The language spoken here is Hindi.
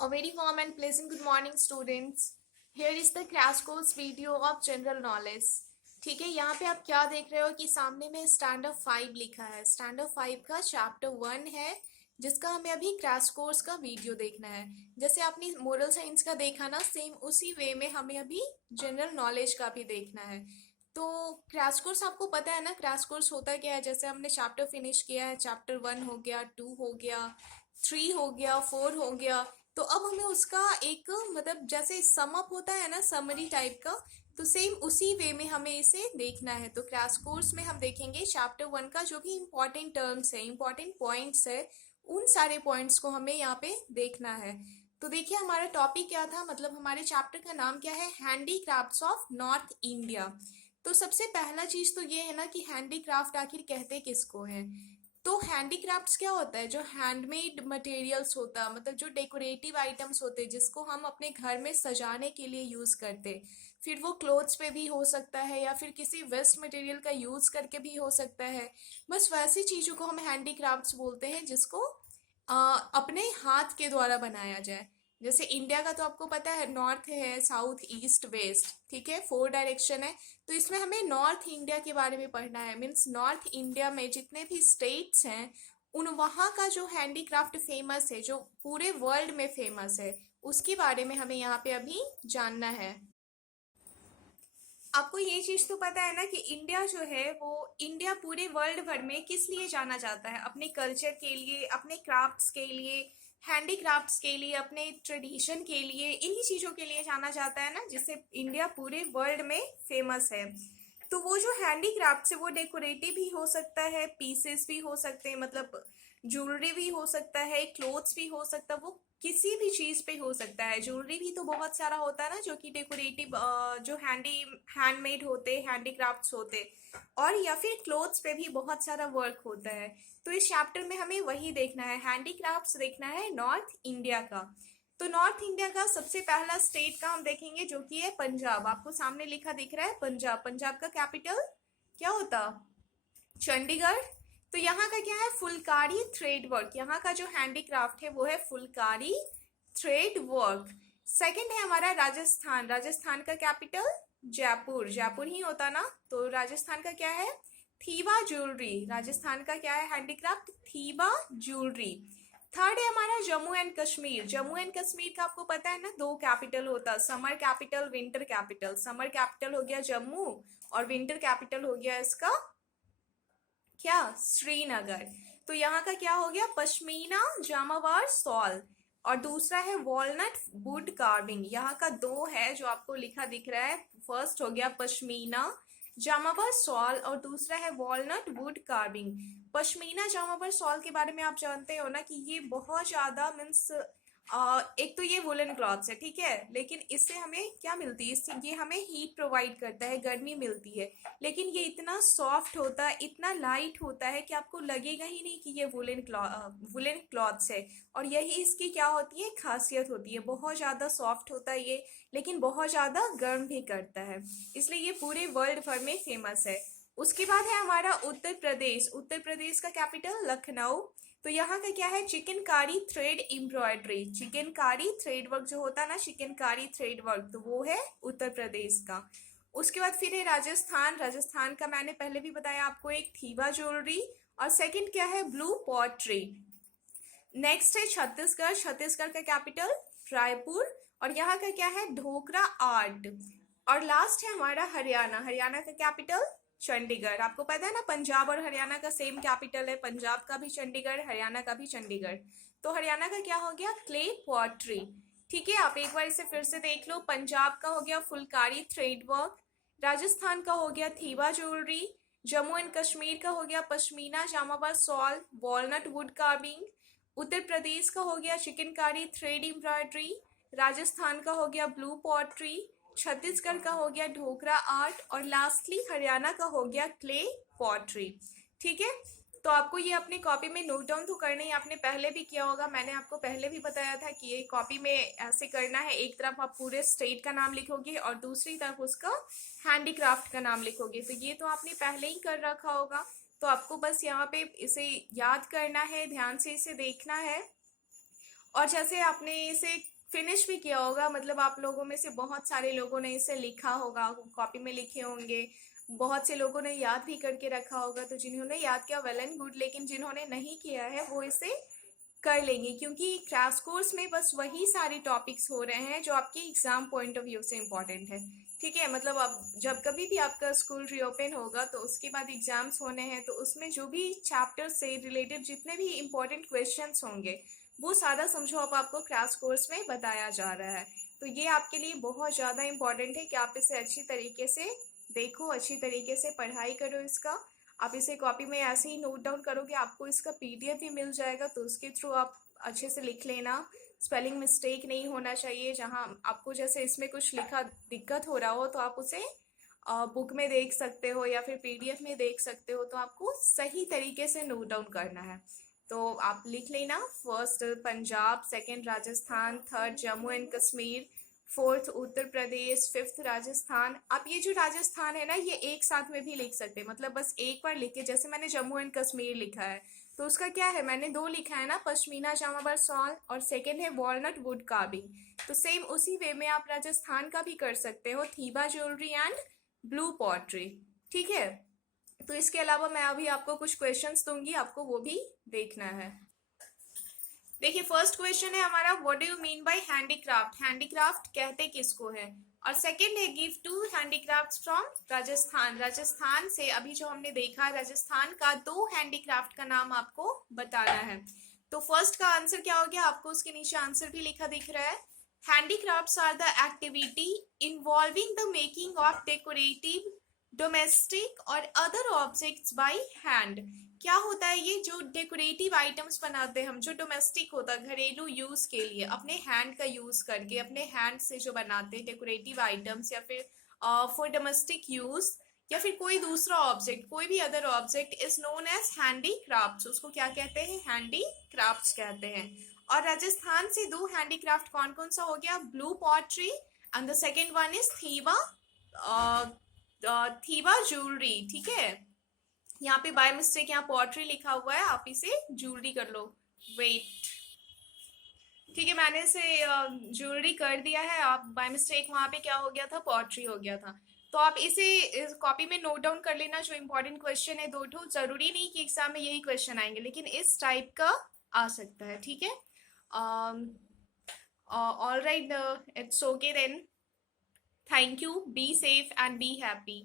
A very warm and pleasant good morning, students. Here is the crash course video of general knowledge. ठीक है, यहाँ पे आप क्या देख रहे हो कि सामने में स्टैंडर्ड 5 लिखा है। स्टैंडर्ड 5 का चैप्टर 1 है, जिसका हमें अभी क्रैश कोर्स का वीडियो देखना है। जैसे आपने मोरल साइंस का देखा ना, सेम उसी वे में हमें अभी जनरल नॉलेज का भी देखना है। तो क्रैश कोर्स आपको पता है ना, क्रैश कोर्स होता क्या है। जैसे हमने चैप्टर फिनिश किया है, चैप्टर 1 हो गया, 2 हो गया, 3 हो गया, 4 हो गया। तो अब हमें उसका एक मतलब जैसे सम अप होता है ना, समरी टाइप का, तो सेम उसी वे में हमें इसे देखना है। तो क्रैश कोर्स में हम देखेंगे चैप्टर 1 का जो भी इम्पोर्टेंट टर्म्स है, इम्पोर्टेंट पॉइंट्स है, उन सारे पॉइंट्स को हमें यहाँ पे देखना है। तो देखिए हमारा टॉपिक क्या था, मतलब हमारे चैप्टर का नाम क्या है, हैंडीक्राफ्ट्स ऑफ नॉर्थ इंडिया। तो सबसे पहला चीज तो ये है ना कि हैंडीक्राफ्ट आखिर कहते किसको है। तो हैंडीक्राफ्ट्स क्या होता है, जो हैंडमेड मटेरियल्स होता है, मतलब जो डेकोरेटिव आइटम्स होते हैं जिसको हम अपने घर में सजाने के लिए यूज करते हैं। फिर वो क्लोथ्स पे भी हो सकता है या फिर किसी वेस्ट मटेरियल का यूज करके भी हो सकता है। बस वैसी चीजों को हम हैंडीक्राफ्ट्स बोलते हैं जिसको अपने हाथ के द्वारा बनाया जाए। जैसे इंडिया का तो आपको पता है, नॉर्थ है, साउथ, ईस्ट, वेस्ट, ठीक है, 4 डायरेक्शन है। तो इसमें हमें नॉर्थ इंडिया के बारे में पढ़ना है। मीन्स नॉर्थ इंडिया में जितने भी स्टेट्स हैं, उन वहाँ का जो हैंडीक्राफ्ट फेमस है, जो पूरे वर्ल्ड में फेमस है, उसके बारे में हमें यहाँ पे अभी जानना है। आपको ये चीज तो पता है ना कि इंडिया जो है वो, इंडिया पूरे वर्ल्ड भर में किस लिए जाना जाता है, अपने कल्चर के लिए, अपने क्राफ्ट्स के लिए, हैंडीक्राफ्ट्स के लिए, अपने ट्रेडिशन के लिए, इन्हीं चीजों के लिए जाना जाता है ना, जिससे इंडिया पूरे वर्ल्ड में फेमस है। तो वो जो हैंडीक्राफ्ट्स है वो डेकोरेटिव भी हो सकता है, पीसेस भी हो सकते हैं, मतलब ज्वेलरी भी हो सकता है, क्लोथ्स भी हो सकता है, वो किसी भी चीज पे हो सकता है। ज्वेलरी भी तो बहुत सारा होता है ना, जो कि डेकोरेटिव, जो हैंडमेड होते, हैंडीक्राफ्ट्स होते, और या फिर क्लोथ्स पे भी बहुत सारा वर्क होता है। तो इस चैप्टर में हमें वही देखना है, हैंडीक्राफ्ट्स देखना है नॉर्थ इंडिया का। तो नॉर्थ इंडिया का सबसे पहला स्टेट का हम देखेंगे, जो कि है पंजाब। आपको सामने लिखा दिख रहा है पंजाब। पंजाब का कैपिटल क्या होता, चंडीगढ़। तो यहाँ का क्या है, फुलकारी थ्रेड वर्क। यहाँ का जो हैंडीक्राफ्ट है वो है फुलकारी थ्रेड वर्क। सेकंड है हमारा राजस्थान। राजस्थान का कैपिटल जयपुर, जयपुर ही होता ना। तो राजस्थान का क्या है, थीवा ज्वेलरी। राजस्थान का क्या है हैंडीक्राफ्ट, थीवा ज्वेलरी। थर्ड है हमारा जम्मू एंड कश्मीर। जम्मू एंड कश्मीर का आपको पता है ना, दो कैपिटल होता, summer capital, winter capital. Summer capital हो गया जम्मू और विंटर कैपिटल हो गया इसका क्या, श्रीनगर। तो यहाँ का क्या हो गया, पश्मीना जामावार सॉल। और दूसरा है वॉलनट वुड कार्विंग। यहाँ का दो है जो आपको लिखा दिख रहा है। फर्स्ट हो गया पश्मीना जामावर सॉल और दूसरा है walnut wood carving. Pashmina jamawar shawl के बारे में आप जानते हो ना कि ये बहुत ज्यादा मीन्स, एक तो ये वुलन क्लॉथ्स है, ठीक है, लेकिन इससे हमें क्या मिलती है, इससे ये हमें हीट प्रोवाइड करता है, गर्मी मिलती है। लेकिन ये इतना सॉफ्ट होता है, इतना लाइट होता है कि आपको लगेगा ही नहीं कि ये वुलन क्लॉथ्स है। और यही इसकी क्या होती है, खासियत होती है। बहुत ज़्यादा सॉफ्ट होता है ये, लेकिन बहुत ज़्यादा गर्म भी करता है, इसलिए ये पूरे वर्ल्ड भर में फेमस है। उसके बाद है हमारा उत्तर प्रदेश। उत्तर प्रदेश का कैपिटल लखनऊ। तो यहाँ का क्या है, chikankari thread embroidery. Chikankari thread work जो होता है ना, चिकनकारी थ्रेड वर्क, तो वो है उत्तर प्रदेश का। उसके बाद फिर है राजस्थान। राजस्थान का मैंने पहले भी बताया आपको, एक थीवा ज्वेलरी, और सेकंड क्या है, ब्लू पॉटरी। नेक्स्ट है छत्तीसगढ़। छत्तीसगढ़ का कैपिटल रायपुर और यहाँ का क्या है, ढोकरा आर्ट। और लास्ट है हमारा हरियाणा। हरियाणा का कैपिटल चंडीगढ़। आपको पता है ना, पंजाब और हरियाणा का सेम कैपिटल है, पंजाब का भी चंडीगढ़, हरियाणा का भी चंडीगढ़। तो हरियाणा का क्या हो गया, क्ले पॉटरी। ठीक है, आप एक बार इसे फिर से देख लो। पंजाब का हो गया फुलकारी थ्रेड वर्क, राजस्थान का हो गया थीवा ज्वेलरी, जम्मू एंड कश्मीर का हो गया पश्मीना जामाबाद shawl walnut wood carving, Uttar Pradesh का हो गया चिकनकारी थ्रेड एम्ब्रॉयडरी, राजस्थान का हो गया ब्लू पॉटरी, छत्तीसगढ़ का हो गया ढोकरा आर्ट और लास्टली हरियाणा का हो गया क्ले पॉटरी। ठीक है, तो आपको ये अपनी कॉपी में नोट डाउन तो करना ही, आपने पहले भी किया होगा, मैंने आपको पहले भी बताया था कि ये कॉपी में ऐसे करना है। एक तरफ आप पूरे स्टेट का नाम लिखोगे और दूसरी तरफ उसका हैंडीक्राफ्ट का नाम लिखोगे। तो ये तो आपने पहले ही कर रखा होगा, तो आपको बस यहाँ पे इसे याद करना है, ध्यान से इसे देखना है। और जैसे आपने इसे फिनिश भी किया होगा, मतलब आप लोगों में से बहुत सारे लोगों ने इसे लिखा होगा, कॉपी में लिखे होंगे, बहुत से लोगों ने याद भी करके रखा होगा। तो जिन्होंने याद किया वेल एंड गुड, लेकिन जिन्होंने नहीं किया है वो इसे कर लेंगे, क्योंकि क्रैश कोर्स में बस वही सारे टॉपिक्स हो रहे हैं जो आपके एग्जाम पॉइंट ऑफ व्यू से इम्पोर्टेंट है। ठीक है, मतलब अब जब कभी भी आपका स्कूल रीओपन होगा तो उसके बाद एग्जाम्स होने हैं, तो उसमें जो भी चैप्टर से रिलेटेड जितने भी इम्पोर्टेंट क्वेश्चंस होंगे वो सारा समझो अब आपको क्रैश कोर्स में बताया जा रहा है। तो ये आपके लिए बहुत ज़्यादा इम्पोर्टेंट है कि आप इसे अच्छी तरीके से देखो, अच्छी तरीके से पढ़ाई करो इसका। आप इसे कॉपी में ऐसे ही नोट डाउन करोगे, आपको इसका पीडीएफ भी मिल जाएगा, तो उसके थ्रू आप अच्छे से लिख लेना। स्पेलिंग मिस्टेक नहीं होना चाहिए, जहाँ आपको जैसे इसमें कुछ लिखा दिक्कत हो रहा हो तो आप उसे बुक में देख सकते हो या फिर पीडीएफ में देख सकते हो, तो आपको सही तरीके से नोट डाउन करना है। तो आप लिख लेना, first Punjab, second Rajasthan, third Jammu and Kashmir, fourth Uttar Pradesh, fifth Rajasthan. आप ये जो राजस्थान है ना, ये एक साथ में भी लिख सकते हैं, मतलब बस एक बार लिख के, जैसे मैंने जम्मू एंड कश्मीर लिखा है तो उसका क्या है, मैंने दो लिखा है ना, पश्मीना जामावर सॉल, और सेकंड है वॉलनट वुड कार्विंग। तो सेम उसी वे में आप राजस्थान का भी कर सकते हो, थीबा ज्वेलरी एंड ब्लू पॉटरी। ठीक है, तो इसके अलावा मैं अभी आपको कुछ क्वेश्चंस दूंगी, आपको वो भी देखना है। देखिए फर्स्ट क्वेश्चन है हमारा, what do you mean by handicraft, handicraft कहते किसको है। और सेकंड है, give two handicrafts from Rajasthan, Rajasthan से अभी जो हमने देखा राजस्थान का दो हैंडीक्राफ्ट का नाम आपको बताना है। तो फर्स्ट का आंसर क्या हो गया, आपको उसके नीचे आंसर भी लिखा दिख रहा है। Handicrafts are the activity involving the making of decorative domestic और अदर ऑब्जेक्ट्स बाय हैंड। क्या होता है, ये जो डेकोरेटिव आइटम्स बनाते हैं हम, जो डोमेस्टिक होता है घरेलू यूज के लिए, अपने हैंड का यूज करके, अपने हैंड से जो बनाते हैं डेकोरेटिव आइटम्स, या फिर फॉर डोमेस्टिक यूज, या फिर कोई दूसरा ऑब्जेक्ट, कोई भी other object is known as handicraft. उसको क्या कहते हैं, हैंडी क्राफ्ट कहते हैं। और राजस्थान से दो हैंडी क्राफ्ट कौन कौन सा हो गया, blue pottery and the second one is Thewa, Thewa jewellery. ठीक है, यहाँ पे बाय मिस्टेक यहाँ पॉटरी लिखा हुआ है, आप इसे ज्वेलरी कर लो, वेट। ठीक है, मैंने इसे ज्वेलरी कर दिया है, आप बाय मिस्टेक वहां पे क्या हो गया था, पॉटरी हो गया था। तो आप इसे कॉपी में नोट डाउन कर लेना, जो इंपॉर्टेंट क्वेश्चन है दो ठो, जरूरी नहीं कि एग्जाम में यही क्वेश्चन आएंगे, लेकिन इस टाइप का आ सकता है। ठीक है, all right, it's okay then, thank you, be safe and be happy.